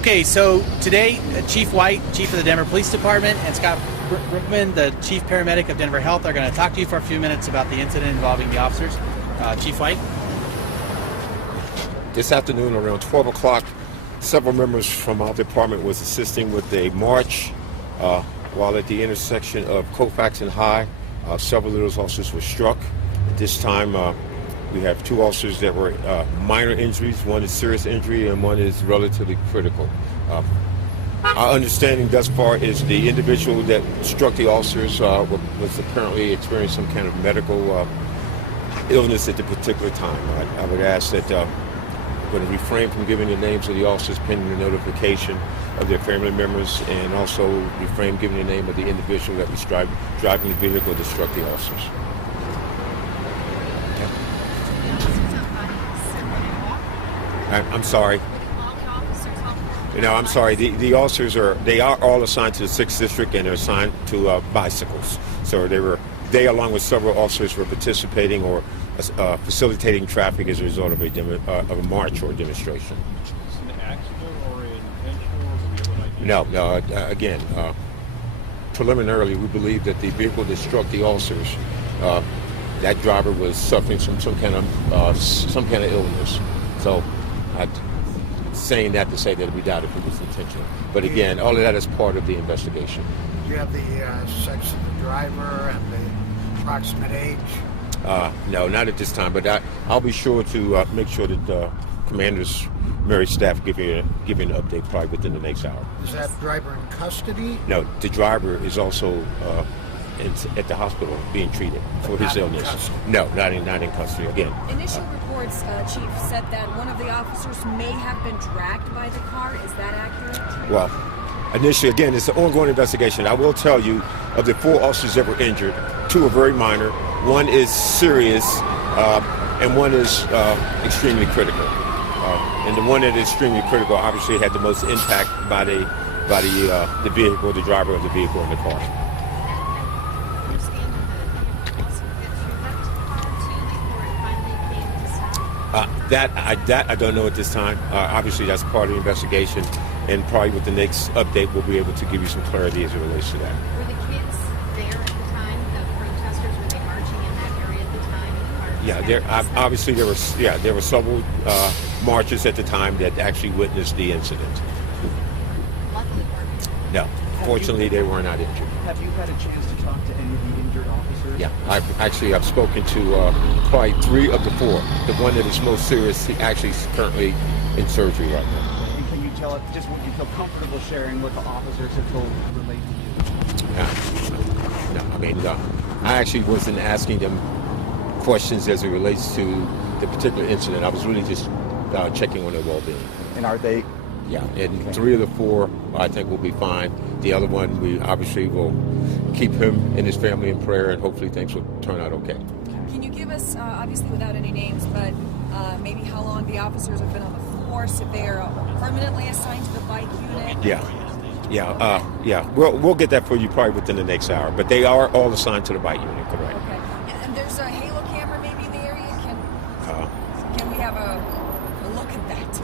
Okay, so today, Chief White, Chief of the Denver Police Department, and Scott Brookman, the Chief Paramedic of Denver Health, are going to talk to you for a few minutes about the incident involving the officers. Chief White? This afternoon around 12 o'clock, several members from our department was assisting with a march while at the intersection of Colfax and High. Several of those officers were struck. At this time, we have two officers that were minor injuries. One is serious injury and one is relatively critical. Our understanding thus far is the individual that struck the officers was apparently experiencing some kind of medical illness at the particular time. I would ask that I'm going to refrain from giving the names of the officers pending the notification of their family members, and also refrain giving the name of the individual that was driving the vehicle that struck the officers. I'm sorry. I'm sorry. The officers are all assigned to the 6th District, and they're assigned to bicycles. So they along with several officers were participating or facilitating traffic as a result of a march or a demonstration. Is this an accident or an intentional? No. Again, preliminarily, we believe that the vehicle that struck the officers, that driver was suffering from some kind of illness. So, saying that to say that we doubt if it was intentional. But again, all of that is part of the investigation. Do you have the sex of the driver and the approximate age? No, not at this time. But I'll be sure to make sure that Commander's Mary staff give you an update probably within the next hour. Is that driver in custody? No, the driver is also at the hospital being treated for his illness. No, not in custody again. Initial reports, Chief, said that one of the officers may have been dragged by the car. Is that accurate? Well, initially, again, it's an ongoing investigation. I will tell you, of the 4 officers that were injured, 2 are very minor, 1 is serious, and 1 is extremely critical. And the one that is extremely critical obviously had the most impact by the vehicle, the driver of the vehicle in the car. That I don't know at this time. Obviously, that's part of the investigation, and probably with the next update, we'll be able to give you some clarity as it relates to that. Were the kids there at the time? The protesters, were they marching in that area at the time? Yeah, there were several marchers at the time that actually witnessed the incident. Luckily, No, fortunately, they were not injured. Have you had a chance to talk to any of the injured officers? Yeah, I've spoken to probably 3 of the 4. The one that is most serious, he actually is currently in surgery right now. And can you tell us just what you feel comfortable sharing, what the officers have told relate to you? No, I mean, I actually wasn't asking them questions as it relates to the particular incident. I was really just checking on their well-being. And are they? Yeah, and okay. 3 of the 4 I think will be fine. The other one, we obviously will keep him and his family in prayer, and hopefully things will turn out okay. Can you give us, obviously without any names, but maybe how long the officers have been on the force, if they're permanently assigned to the bike unit? Yeah. We'll get that for you probably within the next hour. But they are all assigned to the bike unit, correct? Okay. And there's a halo camera maybe in the area. Can we have a look at that?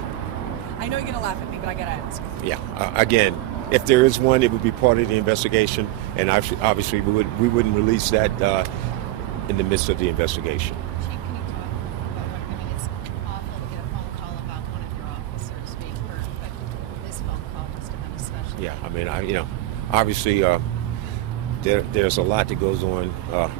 I know you're gonna laugh at me, but I gotta ask. Yeah. Again, if there is one, it would be part of the investigation, and obviously we wouldn't release that in the midst of the investigation. Chief, can you talk about what, I mean, it's awful to get a phone call about one of your officers being hurt, but this phone call must have been especially. Yeah, I mean, obviously there's a lot that goes on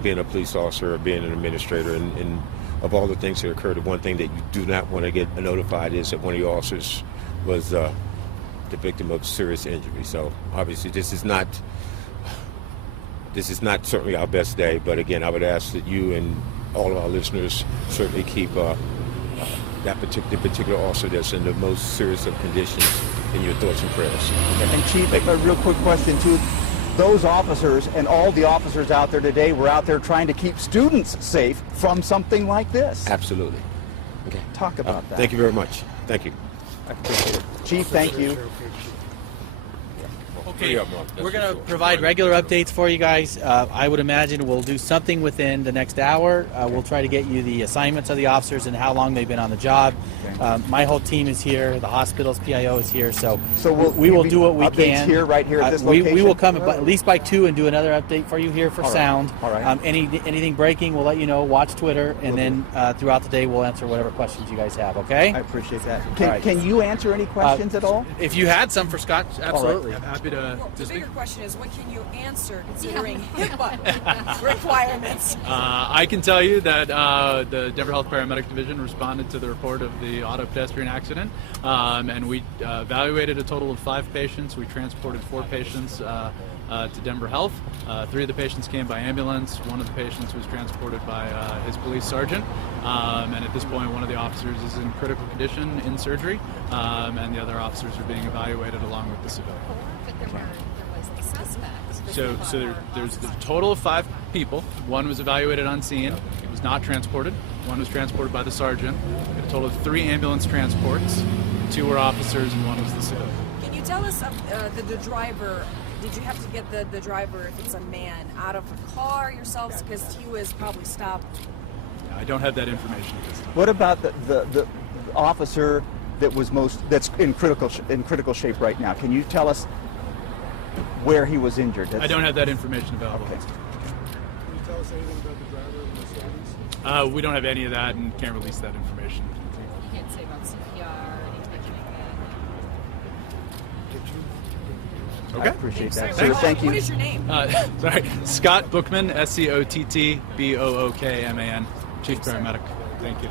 being a police officer or being an administrator, and of all the things that occurred, the one thing that you do not want to get notified is that one of your officers was the victim of serious injury. So obviously this is not certainly our best day, but again, I would ask that you and all of our listeners certainly keep that particular officer that's in the most serious of conditions in your thoughts and prayers. And Chief, a real quick question too. Those officers and all the officers out there today were out there trying to keep students safe from something like this. Absolutely. Okay. Talk about that. Thank you very much. Thank you. I appreciate it. Chief, thank you. Three of them, that's We're for going to sure. provide regular updates for you guys. I would imagine we'll do something within the next hour. We'll try to get you the assignments of the officers and how long they've been on the job. My whole team is here. The hospital's PIO is here. So we will do what we updates can. here, right here at this we location? will come at least by 2 and do another update for you here for All right. sound. All right. Anything breaking, we'll let you know. Watch Twitter, and then throughout the day, we'll answer whatever questions you guys have. Okay? I appreciate that. All right. Can you answer any questions at all? If you had some for Scott, absolutely. All right. Happy to Well, the speak. bigger question is, what can you answer considering HIPAA requirements? I can tell you that the Denver Health Paramedic Division responded to the report of the auto pedestrian accident, and we evaluated a total of 5 patients. We transported 4 patients to Denver Health. 3 of the patients came by ambulance. 1 of the patients was transported by his police sergeant, and at this point, one of the officers is in critical condition in surgery, and the other officers are being evaluated along with the civilian. But there was the suspect. So there's the total of 5 people. 1 was evaluated on scene. He was not transported. 1 was transported by the sergeant. We had a total of 3 ambulance transports. 2 were officers and 1 was the civilian. Can you tell us the driver? Did you have to get the driver, if it's a man, out of the car yourselves because he was probably stopped? I don't have that information at this time. What about the officer that's in critical shape right now? Can you tell us where he was injured? I don't have that information available. Okay. Can you tell us anything about the driver and the status? We don't have any of that and can't release that information. You can't say about CPR or anything like that. I appreciate that. Thanks. Sir, thank you. What is your name? Sorry, Scott Bookman, SCOTT BOOKMAN, Chief Paramedic. Thank you.